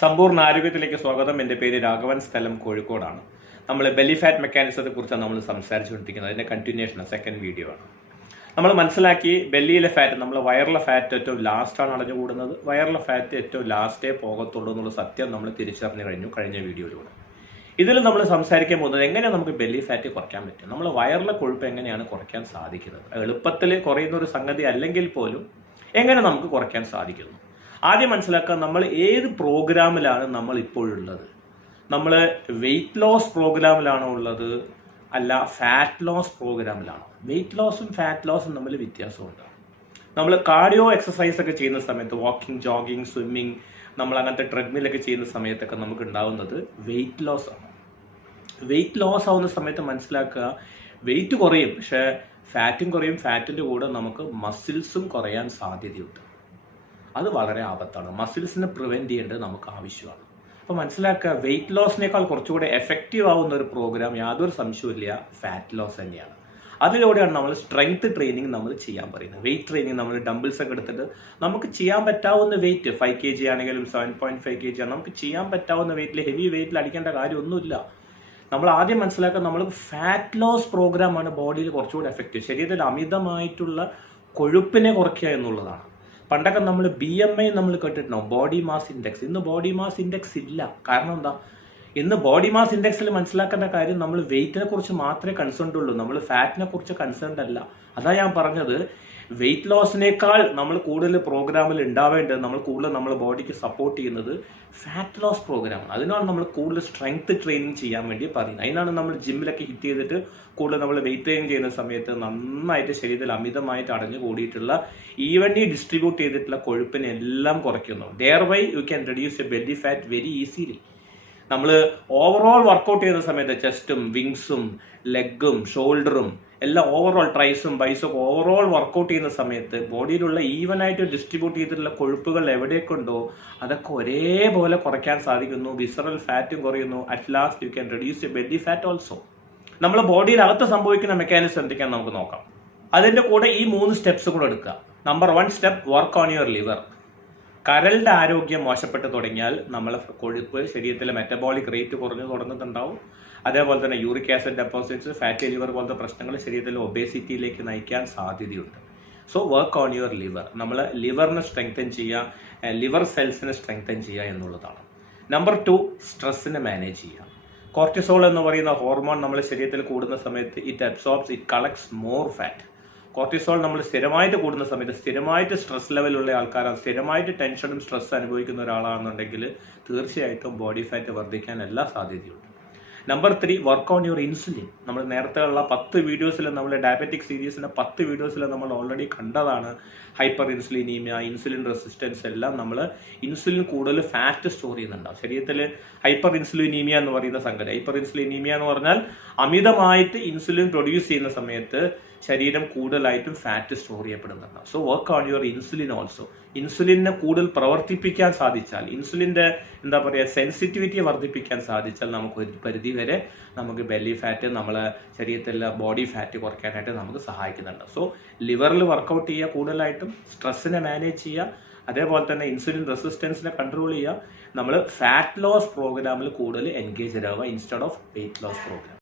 സമ്പൂർണ്ണ ആരോഗ്യത്തിലേക്ക് സ്വാഗതം. എൻ്റെ പേര് രാഘവൻ, സ്ഥലം കോഴിക്കോടാണ്. നമ്മൾ ബെല്ലി ഫാറ്റ് മെക്കാനിസത്തെ കുറിച്ചാണ് നമ്മൾ സംസാരിച്ചുകൊണ്ടിരിക്കുന്നത്. അതിൻ്റെ കണ്ടിന്യൂഷൻ സെക്കൻഡ് വീഡിയോ ആണ്. നമ്മൾ മനസ്സിലാക്കി ബെല്ലിയിലെ ഫാറ്റ്, നമ്മൾ വയറിലെ ഫാറ്റ് ഏറ്റവും ലാസ്റ്റാണ് അടഞ്ഞുകൂടുന്നത്. വയറിലെ ഫാറ്റ് ഏറ്റവും ലാസ്റ്റേ പോകത്തുള്ളൂ എന്നുള്ള സത്യം നമ്മൾ തിരിച്ചറിഞ്ഞു കഴിഞ്ഞ വീഡിയോയിലൂടെ. ഇതിൽ നമ്മൾ സംസാരിക്കാൻ പോകുന്നത് എങ്ങനെ നമുക്ക് ബെല്ലി ഫാറ്റ് കുറയ്ക്കാൻ പറ്റും, നമ്മൾ വയറിലെ കൊഴുപ്പ് എങ്ങനെയാണ് കുറയ്ക്കാൻ സാധിക്കുന്നത്. എളുപ്പത്തിൽ കുറയുന്ന ഒരു സംഗതി അല്ലെങ്കിൽ പോലും എങ്ങനെ നമുക്ക് കുറയ്ക്കാൻ സാധിക്കുന്നു. ആദ്യം മനസ്സിലാക്കാൻ, നമ്മൾ ഏത് പ്രോഗ്രാമിലാണ് നമ്മൾ ഇപ്പോഴുള്ളത്. നമ്മൾ വെയിറ്റ് ലോസ് പ്രോഗ്രാമിലാണോ ഉള്ളത്, അല്ല ഫാറ്റ് ലോസ് പ്രോഗ്രാമിലാണോ? വെയിറ്റ് ലോസും ഫാറ്റ് ലോസും തമ്മിൽ വ്യത്യാസമുണ്ട്. നമ്മൾ കാർഡിയോ എക്സസൈസ് ഒക്കെ ചെയ്യുന്ന സമയത്ത്, വാക്കിംഗ്, ജോഗിങ്, സ്വിമ്മിങ്, നമ്മൾ അങ്ങനത്തെ ട്രെഡ്മില്ലൊക്കെ ചെയ്യുന്ന സമയത്തൊക്കെ നമുക്ക് ഉണ്ടാവുന്നത് വെയിറ്റ് ലോസ് ആണ്. വെയിറ്റ് ലോസ് ആവുന്ന സമയത്ത് മനസ്സിലാക്കുക, വെയിറ്റ് കുറയും, പക്ഷേ ഫാറ്റും കുറയും. ഫാറ്റിൻ്റെ കൂടെ നമുക്ക് മസിൽസും കുറയാൻ സാധ്യതയുണ്ട്. അത് വളരെ ആപത്താണ്. മസിൽസിനെ പ്രിവെൻറ്റ് ചെയ്യേണ്ടത് നമുക്ക് ആവശ്യമാണ്. അപ്പോൾ മനസ്സിലാക്കുക, വെയിറ്റ് ലോസിനേക്കാൾ കുറച്ചുകൂടെ എഫക്റ്റീവ് ആവുന്ന ഒരു പ്രോഗ്രാം യാതൊരു സംശയമില്ല ഫാറ്റ് ലോസ് തന്നെയാണ്. അതിലൂടെയാണ് നമ്മൾ സ്ട്രെങ്ത് ട്രെയിനിങ് നമ്മൾ ചെയ്യാൻ പറയുന്നത്. വെയിറ്റ് ട്രെയിനിങ് നമ്മൾ ഡംബിൾസ് ഒക്കെ എടുത്തിട്ട് നമുക്ക് ചെയ്യാൻ പറ്റാവുന്ന വെയിറ്റ് 5 kg ആണെങ്കിലും 7.5 kg ആണ്, നമുക്ക് ചെയ്യാൻ പറ്റാവുന്ന വെയിറ്റിൽ, ഹെവി വെയിറ്റിൽ അടിക്കേണ്ട കാര്യമൊന്നുമില്ല. നമ്മൾ ആദ്യം മനസ്സിലാക്കുക, നമ്മൾ ഫാറ്റ് ലോസ് പ്രോഗ്രാമാണ് ബോഡിയിൽ കുറച്ചുകൂടി എഫക്റ്റീവ്. ശരീരത്തിൽ അമിതമായിട്ടുള്ള കൊഴുപ്പിനെ കുറയ്ക്കുക എന്നുള്ളതാണ്. പണ്ടൊക്കെ നമ്മൾ BMI നമ്മൾ കേട്ടിട്ടുണ്ടാവും, ബോഡി മാസ് ഇൻഡെക്സ്. ഇന്ന് ബോഡി മാസ് ഇൻഡെക്സ് ഇല്ല. കാരണം എന്താ? ഇന്ന് ബോഡി മാസ് ഇൻഡെക്സിൽ മനസ്സിലാക്കേണ്ട കാര്യം, നമ്മൾ വെയിറ്റിനെ കുറിച്ച് മാത്രമേ കൺസേൺഡ് ഉള്ളൂ, നമ്മൾ ഫാറ്റിനെ കുറിച്ച് കൺസേൺഡ് അല്ല. അതാ ഞാൻ പറഞ്ഞത്, വെയിറ്റ് ലോസിനേക്കാൾ നമ്മൾ കൂടുതൽ പ്രോഗ്രാമിൽ ഉണ്ടാവേണ്ടത്, നമ്മൾ കൂടുതൽ നമ്മൾ ബോഡിക്ക് സപ്പോർട്ട് ചെയ്യുന്നത് ഫാറ്റ് ലോസ് പ്രോഗ്രാമാണ്. അതിനാണ് നമ്മൾ കൂടുതൽ സ്ട്രെങ്ത് ട്രെയിനിങ് ചെയ്യാൻ വേണ്ടി പറയുന്നത്. അതിനാണ് നമ്മൾ ജിമ്മിലൊക്കെ ഹിറ്റ് ചെയ്തിട്ട് കൂടുതൽ നമ്മൾ വെയിറ്റ് ട്രെയിനിങ് ചെയ്യുന്ന സമയത്ത് നന്നായിട്ട് ശരീരത്തിൽ അമിതമായിട്ട് അടഞ്ഞു കൂടിയിട്ടുള്ള ഈവൻലി ഡിസ്ട്രിബ്യൂട്ട് ചെയ്തിട്ടുള്ള കൊഴുപ്പിനെ എല്ലാം കുറയ്ക്കുന്നു. Thereby you can reduce a belly fat very easily. നമ്മൾ ഓവറോൾ വർക്കൗട്ട് ചെയ്യുന്ന സമയത്ത് ചെസ്റ്റും വിങ്സും ലെഗും ഷോൾഡറും എല്ലാം ഓവറോൾ, ട്രൈസും ബൈസും ഓവറോൾ വർക്കൗട്ട് ചെയ്യുന്ന സമയത്ത് ബോഡിയിലുള്ള ഈവനായിട്ട് ഡിസ്ട്രിബ്യൂട്ട് ചെയ്തിട്ടുള്ള കൊഴുപ്പുകൾ എവിടെയൊക്കെ ഉണ്ടോ അതൊക്കെ ഒരേപോലെ കുറയ്ക്കാൻ സാധിക്കുന്നു. വിസറൽ ഫാറ്റും കുറയുന്നു. At last you can reduce a belly fat also. നമ്മൾ ബോഡിയിലകത്ത് സംഭവിക്കുന്ന മെക്കാനിസം എന്തൊക്കെയാണെന്ന് നമുക്ക് നോക്കാം. അതിൻ്റെ കൂടെ ഈ 3 സ്റ്റെപ്സ് കൂടെ എടുക്കുക. Number 1 step, work on your liver. കരളിന്റെ ആരോഗ്യം മോശപ്പെട്ട് തുടങ്ങിയാൽ നമ്മളെ കൊഴുപ്പ്, ശരീരത്തിലെ മെറ്റബോളിക് റേറ്റ് കുറഞ്ഞു തുടങ്ങുന്നുണ്ടാവും. അതേപോലെ തന്നെ uric acid deposits, fatty liver പോലത്തെ പ്രശ്നങ്ങൾ ശരീരത്തിലെ ഒബേസിറ്റിയിലേക്ക് നയിക്കാൻ സാധ്യതയുണ്ട്. So work on your liver. നമ്മൾ ലിവറിനെ സ്ട്രെങ്തൻ ചെയ്യുക, ലിവർ സെൽസിനെ സ്ട്രെങ്തൻ ചെയ്യുക എന്നുള്ളതാണ്. നമ്പർ 2, സ്ട്രെസ്സിനെ മാനേജ് ചെയ്യുക. കോർട്ടിസോൾ എന്ന് പറയുന്ന ഹോർമോൺ നമ്മുടെ ശരീരത്തിൽ കൂടുന്ന സമയത്ത് it collects more fat. Cortisol നമ്മൾ സ്ഥിരമായിട്ട് കൂടുന്ന സമയത്ത്, സ്ഥിരമായിട്ട് സ്ട്രെസ് ലെവലുള്ള ആൾക്കാരാണ്, സ്ഥിരമായിട്ട് ടെൻഷനും സ്ട്രെസ് അനുഭവിക്കുന്ന ഒരാളാണെന്നുണ്ടെങ്കിൽ തീർച്ചയായിട്ടും ബോഡി ഫാറ്റ് വർദ്ധിക്കാൻ എല്ലാ സാധ്യതയുണ്ട്. Number 3, work on your insulin. നമ്മൾ നേരത്തെ ഉള്ള 10 വീഡിയോസിൽ, നമ്മൾ ഡയബറ്റിക് സീരീസിന്റെ 10 വീഡിയോസിൽ നമ്മൾ ഓൾറെഡി കണ്ടതാണ്. ഹൈപ്പർ ഇൻസുലിനീമിയ, ഇൻസുലിൻ റെസിസ്റ്റൻസ് എല്ലാം നമ്മൾ ഇൻസുലിൻ കൂടുതൽ ഫാറ്റ് സ്റ്റോർ ചെയ്യുന്നുണ്ടാവും ശരീരത്തിൽ. ഹൈപ്പർ ഇൻസുലിനീമിയ എന്ന് പറയുന്ന സംഗതി, ഹൈപ്പർ ഇൻസുലിനീമിയ എന്ന് പറഞ്ഞാൽ അമിതമായിട്ട് ഇൻസുലിൻ പ്രൊഡ്യൂസ് ചെയ്യുന്ന സമയത്ത് ശരീരം കൂടുതലായിട്ടും ഫാറ്റ് സ്റ്റോർ ചെയ്യപ്പെടുന്നുണ്ട്. So work on your insulin also. ഇൻസുലിനെ കൂടുതൽ പ്രവർത്തിപ്പിക്കാൻ സാധിച്ചാൽ, ഇൻസുലിൻ്റെ സെൻസിറ്റിവിറ്റി വർദ്ധിപ്പിക്കാൻ സാധിച്ചാൽ നമുക്ക് ഒരു പരിധി വരെ നമുക്ക് ബെല്ലി ഫാറ്റ്, നമ്മളെ ശരീരത്തിലെ ബോഡി ഫാറ്റ് കുറയ്ക്കാനായിട്ട് നമുക്ക് സഹായിക്കുന്നുണ്ട്. സോ ലിവറിൽ വർക്കൗട്ട് ചെയ്യുക, കൂടുതലായിട്ടും സ്ട്രെസ്സിനെ മാനേജ് ചെയ്യുക, അതേപോലെ തന്നെ ഇൻസുലിൻ റെസിസ്റ്റൻസിനെ കൺട്രോൾ ചെയ്യുക. നമ്മൾ ഫാറ്റ് ലോസ് പ്രോഗ്രാമിൽ കൂടുതൽ എൻഗേജ് ആവുക instead of weight loss programme.